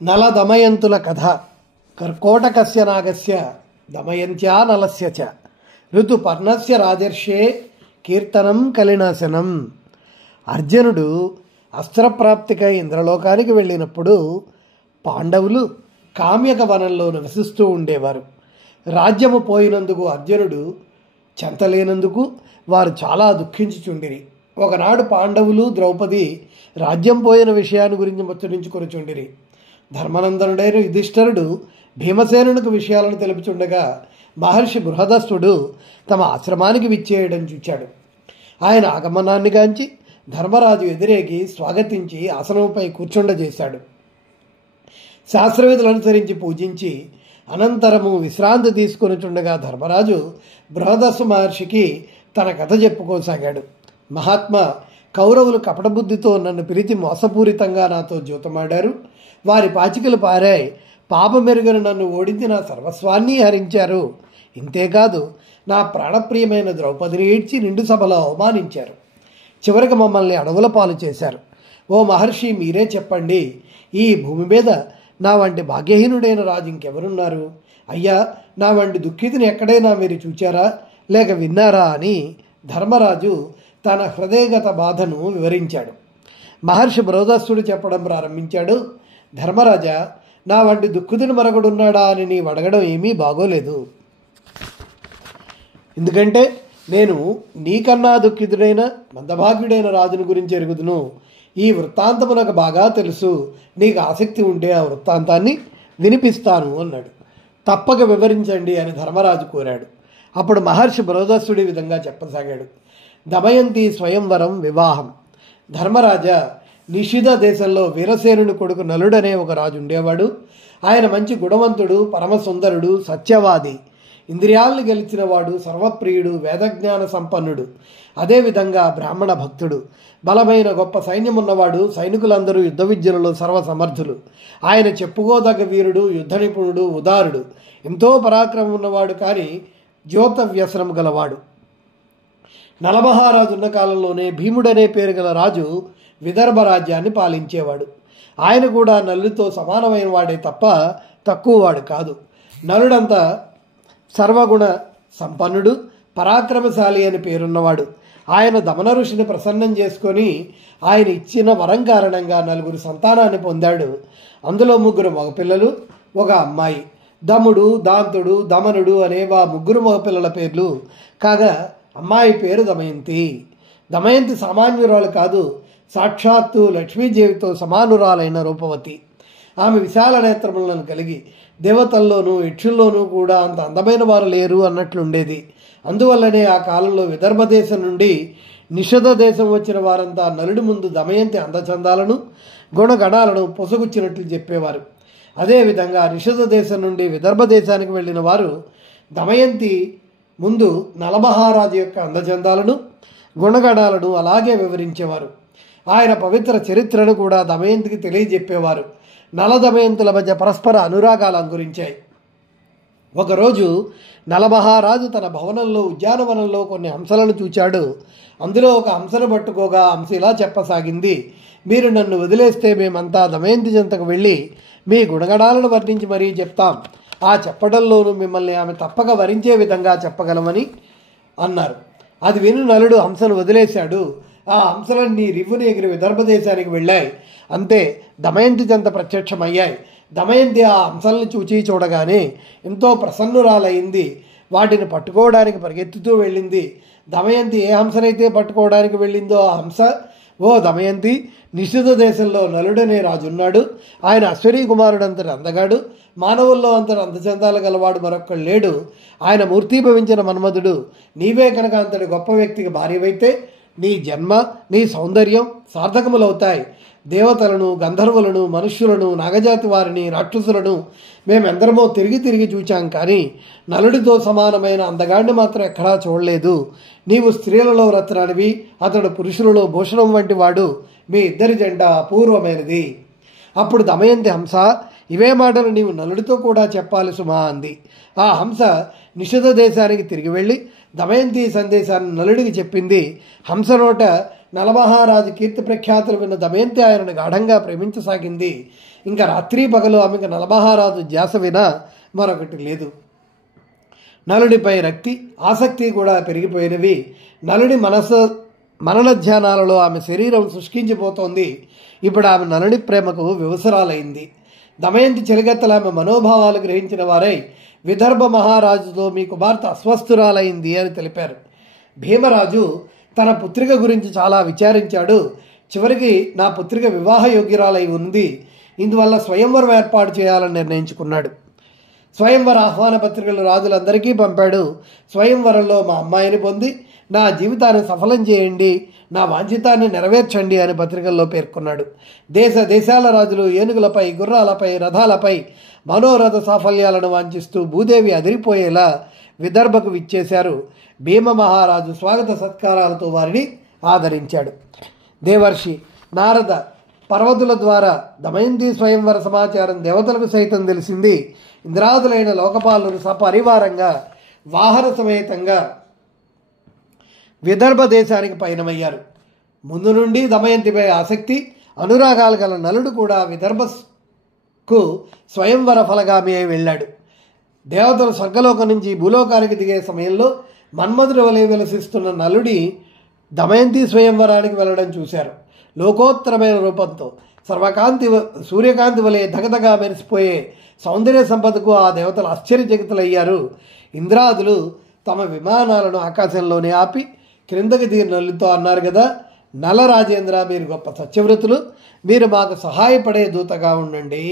నల దమయంతుల కథ. కర్కోటకస్య నాగస్య దమయంత్యా నలస్య చ ఋతుపర్ణస్య రాజర్షే కీర్తనం కలినాశనం. అర్జునుడు అస్త్రప్రాప్తికై ఇంద్రలోకానికి వెళ్ళినప్పుడు పాండవులు కామ్యక వనంలో నివసిస్తూ ఉండేవారు. రాజ్యము పోయినందుకు అర్జునుడు చెంతలేనందుకు వారు చాలా దుఃఖించుచుండిరి. ఒకనాడు పాండవులు ద్రౌపది రాజ్యం పోయిన విషయాన్ని గురించి ముచ్చరించుకొనిచుండిరి. ధర్మనందనుడైన యుధిష్ఠిరుడు భీమసేనునికి విషయాలను తెలుపుచుండగా మహర్షి బృహదస్థుడు తమ ఆశ్రమానికి విచ్చేయడం చూచాడు. ఆయన ఆగమనాన్ని గాంచి ధర్మరాజు ఎదురేగి స్వాగతించి ఆసనంపై కూర్చుండజేశాడు. శాస్త్రవిధులు అనుసరించి పూజించి అనంతరము విశ్రాంతి తీసుకొనిచుండగా ధర్మరాజు బృహదస్సు మహర్షికి తన కథ చెప్పుకోసాగాడు. మహాత్మా, కౌరవులు కపటబుద్ధితో నన్ను పిలిచి మోసపూరితంగా నాతో జూతమాడారు. వారి పాచికలు పారాయి. పాపమెరుగని నన్ను ఓడించి నా సర్వస్వాన్ని హరించారు. ఇంతేకాదు, నా ప్రాణప్రియమైన ద్రౌపదిని ఈడ్చి నిండు సభలో అవమానించారు. చివరికి మమ్మల్ని అడవుల పాలు చేశారు. ఓ మహర్షి, మీరే చెప్పండి, ఈ భూమి మీద నా వంటి భాగ్యహీనుడైన రాజు ఇంకెవరున్నారు? అయ్యా, నా వంటి దుఃఖితిని ఎక్కడైనా మీరు చూచారా లేక విన్నారా అని ధర్మరాజు తన హృదయగత బాధను వివరించాడు. మహర్షి బృహదస్థుడు చెప్పడం ప్రారంభించాడు. ధర్మరాజా, నా వంటి దుఃఖితుని మరొకడున్నాడా అని నీవు అడగడం ఏమీ బాగోలేదు. ఎందుకంటే నేను నీకన్నా దుఃఖితుడైన మందభాగ్యుడైన రాజుని గురించి ఎరుగుదును. ఈ వృత్తాంతము నాకు బాగా తెలుసు. నీకు ఆసక్తి ఉంటే ఆ వృత్తాంతాన్ని వినిపిస్తాను అన్నాడు. తప్పక వివరించండి అని ధర్మరాజు కోరాడు. అప్పుడు మహర్షి బృహదస్థుడి విధంగా చెప్పసాగాడు. దమయంతి స్వయంవరం వివాహం. ధర్మరాజా, నిషిధ దేశంలో వీరసేనుని కొడుకు నలుడనే ఒక రాజు ఉండేవాడు. ఆయన మంచి గుణవంతుడు, పరమసుందరుడు, సత్యవాది, ఇంద్రియాలను గెలిచినవాడు, సర్వప్రియుడు, వేదజ్ఞాన సంపన్నుడు, అదేవిధంగా బ్రాహ్మణ భక్తుడు, బలమైన గొప్ప సైన్యమున్నవాడు. సైనికులందరూ యుద్ధ విద్యలలో సర్వసమర్థులు. ఆయన చెప్పుకోదగ్గ వీరుడు, యుద్ధ నిపుణుడు, ఉదారుడు, ఎంతో పరాక్రమం ఉన్నవాడు, కానీ జ్యోత వ్యసనం గలవాడు. నలమహారాజు ఉన్న కాలంలోనే భీముడనే పేరు గల రాజు విదర్భ రాజ్యాన్ని పాలించేవాడు. ఆయన కూడా నలుడితో సమానమైన వాడే తప్ప తక్కువవాడు కాదు. నలుడంతా సర్వగుణ సంపన్నుడు, పరాక్రమశాలి అని పేరున్నవాడు. ఆయన దమన ఋషిని ప్రసన్నం చేసుకొని ఆయన ఇచ్చిన వరం కారణంగా 9 సంతానాన్ని పొందాడు. అందులో 3 మగపిల్లలు, ఒక అమ్మాయి. దముడు, దాంతుడు, దమనుడు అనే 3 మగపిల్లల పేర్లు కాగా అమ్మాయి పేరు దమయంతి. దమయంతి సామాన్యురాలు కాదు, సాక్షాత్తు లక్ష్మీదేవితో సమానురాలైన రూపవతి. ఆమె విశాల నేత్రములను కలిగి దేవతల్లోనూ యక్షుల్లోనూ కూడా అంత అందమైన వారు లేరు అన్నట్లుండేది. అందువల్లనే ఆ కాలంలో విదర్భ దేశం నుండి నిషధ దేశం వచ్చిన వారంతా నలుడి ముందు దమయంతి అందచందాలను గుణగణాలను పొసగుచ్చినట్లు చెప్పేవారు. అదేవిధంగా నిషధ దేశం నుండి విదర్భ దేశానికి వెళ్ళిన వారు దమయంతి ముందు నలమహారాజు యొక్క అందచందాలను గుణగణాలను అలాగే వివరించేవారు. ఆయన పవిత్ర చరిత్రను కూడా దమయంతికి తెలియజెప్పేవారు. నల దమయంతుల మధ్య పరస్పర అనురాగాలు అంకురించాయి. ఒకరోజు నలమహారాజు తన భవనంలో ఉద్యానవనంలో కొన్ని హంసలను చూచాడు. అందులో ఒక హంసను పట్టుకోగా హంస ఇలా చెప్పసాగింది. మీరు నన్ను వదిలేస్తే మేమంతా దమయంతి చెంతకు వెళ్ళి మీ గుణగణాలను వర్ణించి మరీ చెప్తాం. ఆ చెప్పడంలోనూ మిమ్మల్ని ఆమె తప్పక వరించే విధంగా చెప్పగలమని అన్నారు. అది విని నలుడు హంసను వదిలేశాడు. ఆ హంసలన్నీ రివ్వుని ఎగిరి విదర్భ దేశానికి వెళ్ళాయి. అంతే, దమయంతి చెంత ప్రత్యక్షమయ్యాయి. దమయంతి ఆ హంసల్ని చూడగానే ఎంతో ప్రసన్నురాలయ్యింది. వాటిని పట్టుకోవడానికి పరిగెత్తుతూ వెళ్ళింది. దమయంతి ఏ హంసనైతే పట్టుకోవడానికి వెళ్ళిందో ఆ హంస, ఓ దమయంతి, నిషిధ దేశంలో నలుడనే రాజున్నాడు. ఆయన అశ్వనీ కుమారుడంతటి అందగాడు, మానవుల్లో అంతటి అందచందాలు గలవాడు మరొక్కడు లేడు. ఆయన మూర్తీభవించిన మన్మధుడు. నీవే కనుక అంతటి గొప్ప వ్యక్తికి భార్యవైతే నీ జన్మ, నీ సౌందర్యం సార్థకములవుతాయి. దేవతలను, గంధర్వులను, మనుష్యులను, నాగజాతి వారిని, రాక్షసులను మేమెందరమో తిరిగి తిరిగి చూచాం, కానీ నలుడితో సమానమైన అందగాడిని మాత్రం ఎక్కడా చూడలేదు. నీవు స్త్రీలలో రత్నానివి, అతడు పురుషులలో భూషణం వంటి వాడు. మీ ఇద్దరి జంట అపూర్వమైనది. అప్పుడు దమయంతి హంస, ఇవే మాటలు నీవు నలుడితో కూడా చెప్పాలి సుమా అంది. ఆ హంస నిషిధ దేశానికి తిరిగి వెళ్ళి దమయంతి సందేశాన్ని నలుడికి చెప్పింది. హంస నోట నలమహారాజు కీర్తి ప్రఖ్యాతులు విన్న దమయంతి ఆయనను గాఢంగా ప్రేమించసాగింది. ఇంకా రాత్రి పగలు ఆమెకు నలమహారాజు ధ్యాస వినా మరొకటి లేదు. నలుడిపై ఆసక్తి కూడా పెరిగిపోయినవి. నలుడి మనన ధ్యానాలలో ఆమె శరీరం శుష్కించిపోతోంది. ఇప్పుడు ఆమె నలుడి ప్రేమకు వివసరాలైంది. దమయంతి చెలిగత్తలు ఆమె మనోభావాలు గ్రహించిన వారై విదర్భ మహారాజుతో మీ కుమార్తె అస్వస్థురాలైంది అని తెలిపారు. భీమరాజు తన పుత్రిక గురించి చాలా విచారించాడు. చివరికి నా పుత్రిక వివాహ యోగ్యురాలై ఉంది, ఇందువల్ల స్వయంవరం ఏర్పాటు చేయాలని నిర్ణయించుకున్నాడు. స్వయంవర ఆహ్వాన పత్రికలు రాజులందరికీ పంపాడు. స్వయంవరంలో మా అమ్మాయిని పొంది నా జీవితాన్ని సఫలం చేయండి, నా వాంఛితాన్ని నెరవేర్చండి అని పత్రికల్లో పేర్కొన్నాడు. దేశాల రాజులు ఏనుగులపై, గుర్రాలపై, రథాలపై మనోరథ సాఫల్యాలను వాంఛిస్తూ భూదేవి అదిరిపోయేలా విదర్భకు విచ్చేశారు. భీమ మహారాజు స్వాగత సత్కారాలతో వారిని ఆదరించాడు. దేవర్షి నారద పర్వతుల ద్వారా దమయంతి స్వయంవర సమాచారం దేవతలకు సైతం తెలిసింది. ఇంద్రాదులైన లోకపాలులు సపరివారంగా వాహన సమేతంగా విదర్భ దేశానికి పయనమయ్యారు. ముందు నుండి దమయంతిపై ఆసక్తి, అనురాగాలు గల నలుడు కూడా విదర్భకు స్వయంవర ఫలగామి అయి వెళ్ళాడు. దేవతలు స్వర్గలోకం నుంచి భూలోకానికి దిగే సమయంలో మన్మధుడి వలె విలసిస్తున్న నలుడి దమయంతి స్వయంవరానికి వెళ్ళడం చూశారు. లోకోత్తరమైన రూపంతో సూర్యకాంతి వలె దగదగా మెరిసిపోయే సౌందర్య సంపదకు ఆ దేవతలు ఆశ్చర్యచకితులయ్యారు. ఇంద్రాదులు తమ విమానాలను ఆకాశంలోనే ఆపి క్రిందకి దిగిన నలుతో అన్నారు కదా, నల రాజేంద్ర, మీరు గొప్ప సత్యవ్రతులు, మీరు మాకు సహాయపడే దూతగా ఉండండి.